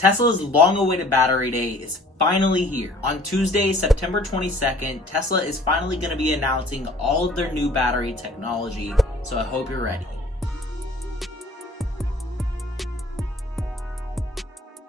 Tesla's long-awaited battery day is finally here. On Tuesday, September 22nd, Tesla is finally going to be announcing all of their new battery technology, so I hope you're ready.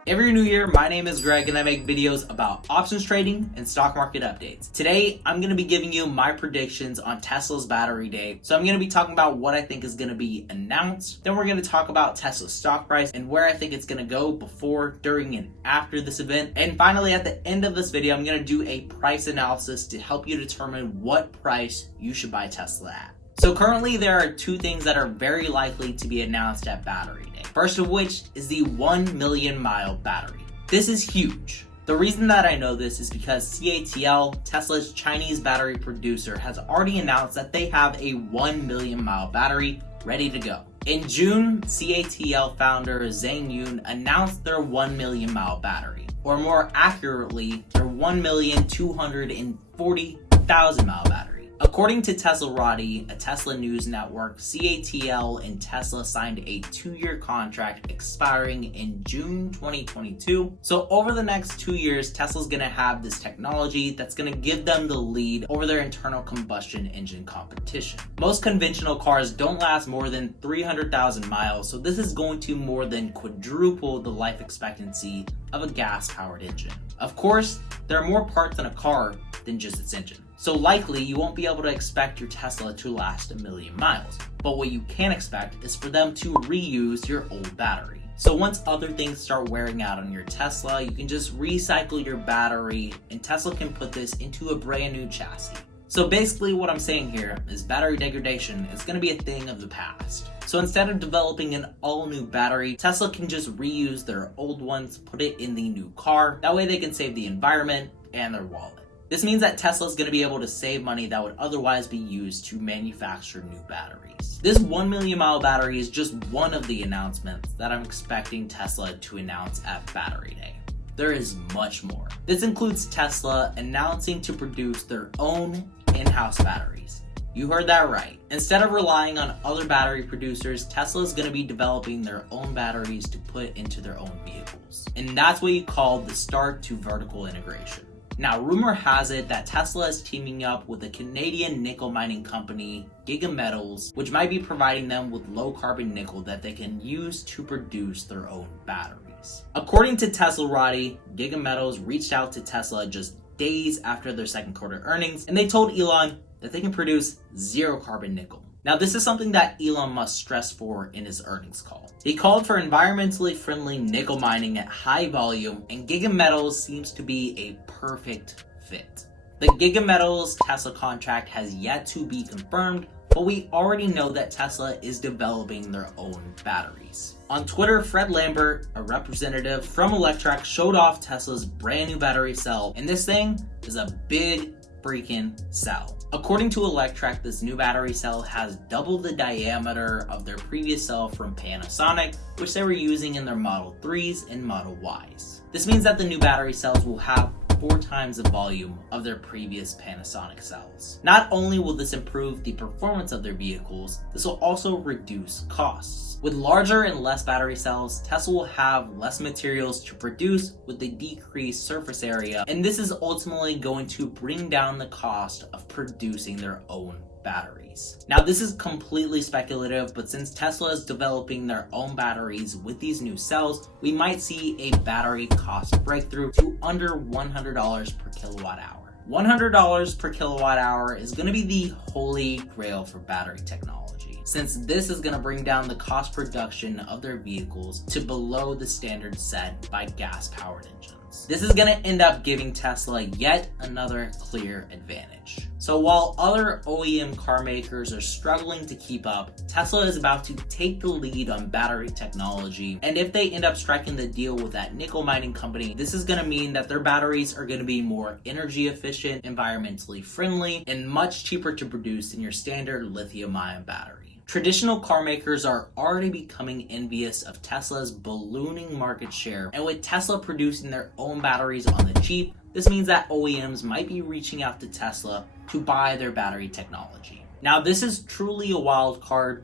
If you're new here, my name is Greg and I make videos about options trading and stock market updates. Today, I'm going to be giving you my predictions on Tesla's battery day. So I'm going to be talking about what I think is going to be announced. Then we're going to talk about Tesla's stock price and where I think it's going to go before, during, and after this event. And finally, at the end of this video, I'm going to do a price analysis to help you determine what price you should buy Tesla at. So currently, there are two things that are very likely to be announced at battery day. First of which is the 1 million mile battery. This is huge. The reason that I know this is because CATL, Tesla's Chinese battery producer, has already announced that they have a 1 million mile battery ready to go. In June, CATL founder Zhang Yun announced their 1 million mile battery, or more accurately, their 1,240,000 mile battery. According to Teslarati, a Tesla news network, CATL and Tesla signed a 2-year contract expiring in June 2022. So over the next 2 years, Tesla's gonna have this technology that's gonna give them the lead over their internal combustion engine competition. Most conventional cars don't last more than 300,000 miles, so this is going to more than quadruple the life expectancy of a gas-powered engine. Of course, there are more parts in a car than just its engine. So likely you won't be able to expect your Tesla to last 1 million miles. But what you can expect is for them to reuse your old battery. So once other things start wearing out on your Tesla, you can just recycle your battery and Tesla can put this into a brand new chassis. So basically what I'm saying here is battery degradation is going to be a thing of the past. So instead of developing an all new battery, Tesla can just reuse their old ones, put it in the new car. That way they can save the environment and their wallet. This means that Tesla is going to be able to save money that would otherwise be used to manufacture new batteries. This 1 million mile battery is just one of the announcements that I'm expecting Tesla to announce at Battery Day. There is much more. This includes Tesla announcing to produce their own in-house batteries. You heard that right. Instead of relying on other battery producers, Tesla is going to be developing their own batteries to put into their own vehicles. And that's what you call the start to vertical integration. Now, rumor has it that Tesla is teaming up with a Canadian nickel mining company, Giga Metals, which might be providing them with low carbon nickel that they can use to produce their own batteries. According to Teslarati, Giga Metals reached out to Tesla just days after their second quarter earnings, and they told Elon that they can produce zero carbon nickel. Now, this is something that Elon Musk stressed for in his earnings call. He called for environmentally friendly nickel mining at high volume, and Giga Metals seems to be a perfect fit. The Giga Metals Tesla contract has yet to be confirmed, but we already know that Tesla is developing their own batteries. On Twitter, Fred Lambert, a representative from Electrek, showed off Tesla's brand new battery cell, and this thing is a big freaking cell. According to Electrek, this new battery cell has double the diameter of their previous cell from Panasonic, which they were using in their Model 3s and Model Ys. This means that the new battery cells will have 4 times the volume of their previous Panasonic cells. Not only will this improve the performance of their vehicles, this will also reduce costs. With larger and less battery cells, Tesla will have less materials to produce with the decreased surface area, and this is ultimately going to bring down the cost of producing their own batteries. Now, this is completely speculative, but since Tesla is developing their own batteries with these new cells, we might see a battery cost breakthrough to under $100 per kilowatt hour. $100 per kilowatt hour is going to be the holy grail for battery technology, since this is going to bring down the cost production of their vehicles to below the standard set by gas-powered engines. This is going to end up giving Tesla yet another clear advantage. So while other OEM car makers are struggling to keep up, Tesla is about to take the lead on battery technology, and if they end up striking the deal with that nickel mining company, this is going to mean that their batteries are going to be more energy efficient, environmentally friendly, and much cheaper to produce than your standard lithium-ion battery. Traditional car makers are already becoming envious of Tesla's ballooning market share, and with Tesla producing their own batteries on the cheap, this means that OEMs might be reaching out to Tesla to buy their battery technology. Now, this is truly a wild card.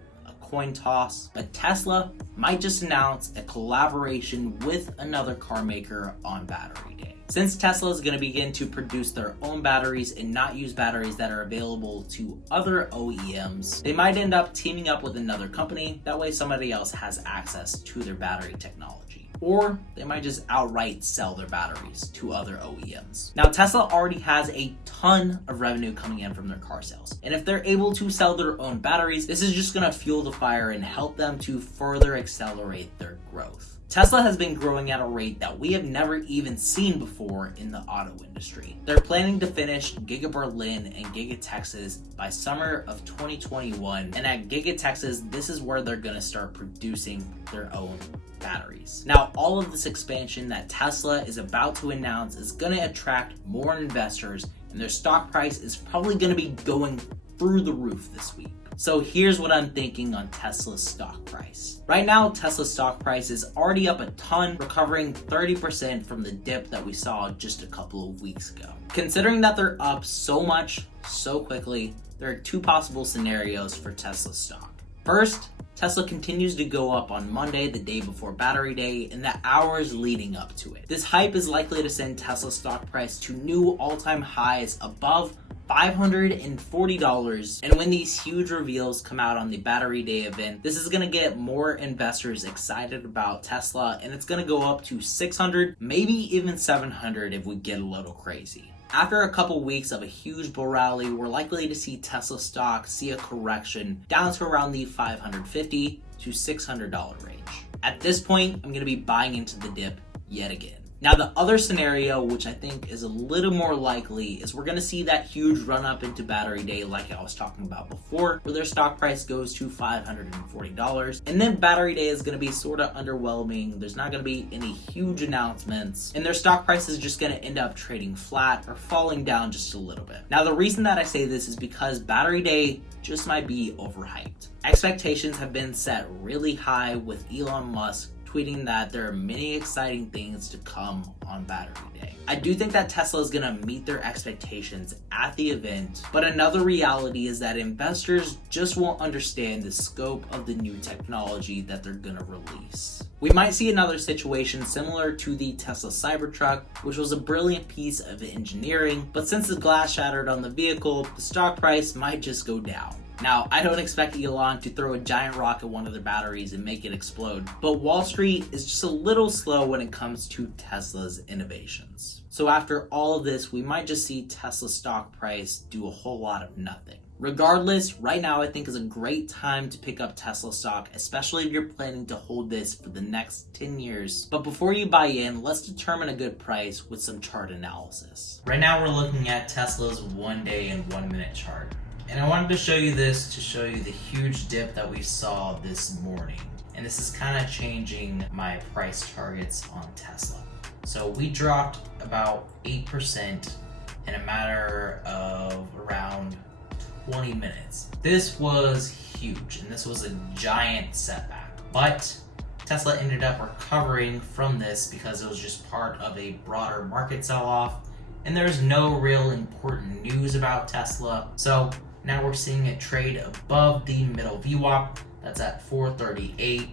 coin toss, but Tesla might just announce a collaboration with another car maker on Battery Day. Since Tesla is going to begin to produce their own batteries and not use batteries that are available to other OEMs, they might end up teaming up with another company. That way somebody else has access to their battery technology. Or they might just outright sell their batteries to other OEMs. Now, Tesla already has a ton of revenue coming in from their car sales. And if they're able to sell their own batteries, this is just going to fuel the fire and help them to further accelerate their growth. Tesla has been growing at a rate that we have never even seen before in the auto industry. They're planning to finish Giga Berlin and Giga Texas by summer of 2021. And at Giga Texas, this is where they're going to start producing their own batteries. Now, all of this expansion that Tesla is about to announce is going to attract more investors, and their stock price is probably going to be going through the roof this week. So here's what I'm thinking on Tesla's stock price. Right now, Tesla's stock price is already up a ton, recovering 30% from the dip that we saw just a couple of weeks ago. Considering that they're up so much, so quickly, there are two possible scenarios for Tesla's stock. First, Tesla continues to go up on Monday, the day before Battery Day, and the hours leading up to it. This hype is likely to send Tesla's stock price to new all-time highs above $540, and when these huge reveals come out on the Battery Day event, this is going to get more investors excited about Tesla, and it's going to go up to 600, maybe even 700 if we get a little crazy. After a couple weeks of a huge bull rally, we're likely to see Tesla stock see a correction down to around the $550 to $600 range. At this point, I'm going to be buying into the dip yet again. Now, the other scenario, which I think is a little more likely, is we're going to see that huge run up into Battery Day like I was talking about before, where their stock price goes to $540. And then Battery Day is going to be sort of underwhelming. There's not going to be any huge announcements, and their stock price is just going to end up trading flat or falling down just a little bit. Now, the reason that I say this is because Battery Day just might be overhyped. Expectations have been set really high, with Elon Musk tweeting that there are many exciting things to come on Battery Day. I do think that Tesla is going to meet their expectations at the event, but another reality is that investors just won't understand the scope of the new technology that they're going to release. We might see another situation similar to the Tesla Cybertruck, which was a brilliant piece of engineering, but since the glass shattered on the vehicle, the stock price might just go down. Now, I don't expect Elon to throw a giant rock at one of their batteries and make it explode, but Wall Street is just a little slow when it comes to Tesla's innovations. So after all of this, we might just see Tesla's stock price do a whole lot of nothing. Regardless, right now I think is a great time to pick up Tesla stock, especially if you're planning to hold this for the next 10 years. But before you buy in, let's determine a good price with some chart analysis. Right now we're looking at Tesla's 1 day and 1 minute chart. And I wanted to show you this to show you the huge dip that we saw this morning. And this is kind of changing my price targets on Tesla. So we dropped about 8% in a matter of around 20 minutes. This was huge, and this was a giant setback. But Tesla ended up recovering from this because it was just part of a broader market sell-off, and there's no real important news about Tesla. So now we're seeing it trade above the middle VWAP. That's at 438,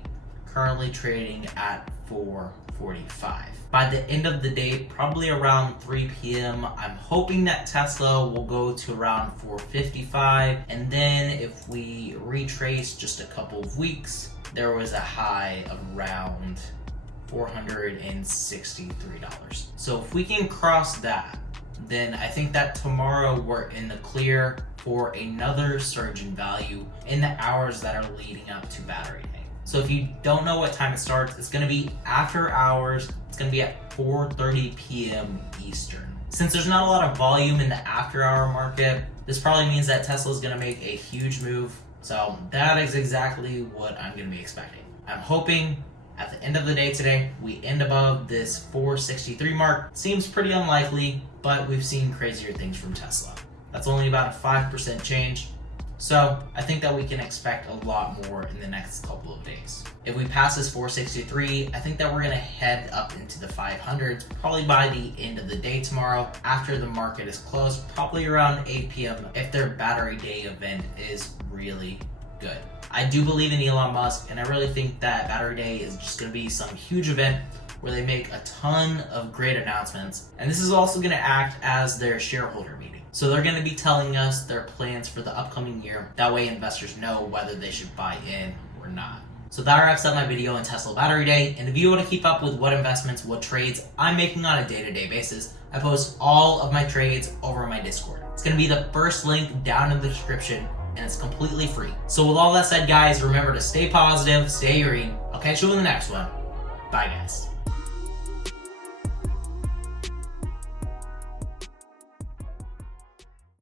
currently trading at 445. By the end of the day, probably around 3 p.m., I'm hoping that Tesla will go to around 455. And then if we retrace just a couple of weeks, there was a high of around $463. So if we can cross that, then I think that tomorrow we're in the clear for another surge in value in the hours that are leading up to Battery Day. So if you don't know what time it starts, it's going to be after hours. It's going to be at 4:30 p.m. Eastern. Since there's not a lot of volume in the after hour market, this probably means that Tesla is going to make a huge move. So that is exactly what I'm going to be expecting. I'm hoping at the end of the day today, we end above this 463 mark. Seems pretty unlikely, but we've seen crazier things from Tesla. That's only about a 5% change. So I think that we can expect a lot more in the next couple of days. If we pass this 463, I think that we're gonna head up into the 500s, probably by the end of the day tomorrow, after the market is closed, probably around 8 p.m. if their Battery Day event is really good. I do believe in Elon Musk, and I really think that Battery Day is just going to be some huge event where they make a ton of great announcements. And this is also going to act as their shareholder meeting. So they're going to be telling us their plans for the upcoming year. That way investors know whether they should buy in or not. So that wraps up my video on Tesla Battery Day. And if you want to keep up with what investments, what trades I'm making on a day-to-day basis, I post all of my trades over my Discord. It's going to be the first link down in the description, and it's completely free. So with all that said, guys, remember to stay positive, stay green. I'll catch you in the next one. Bye, guys.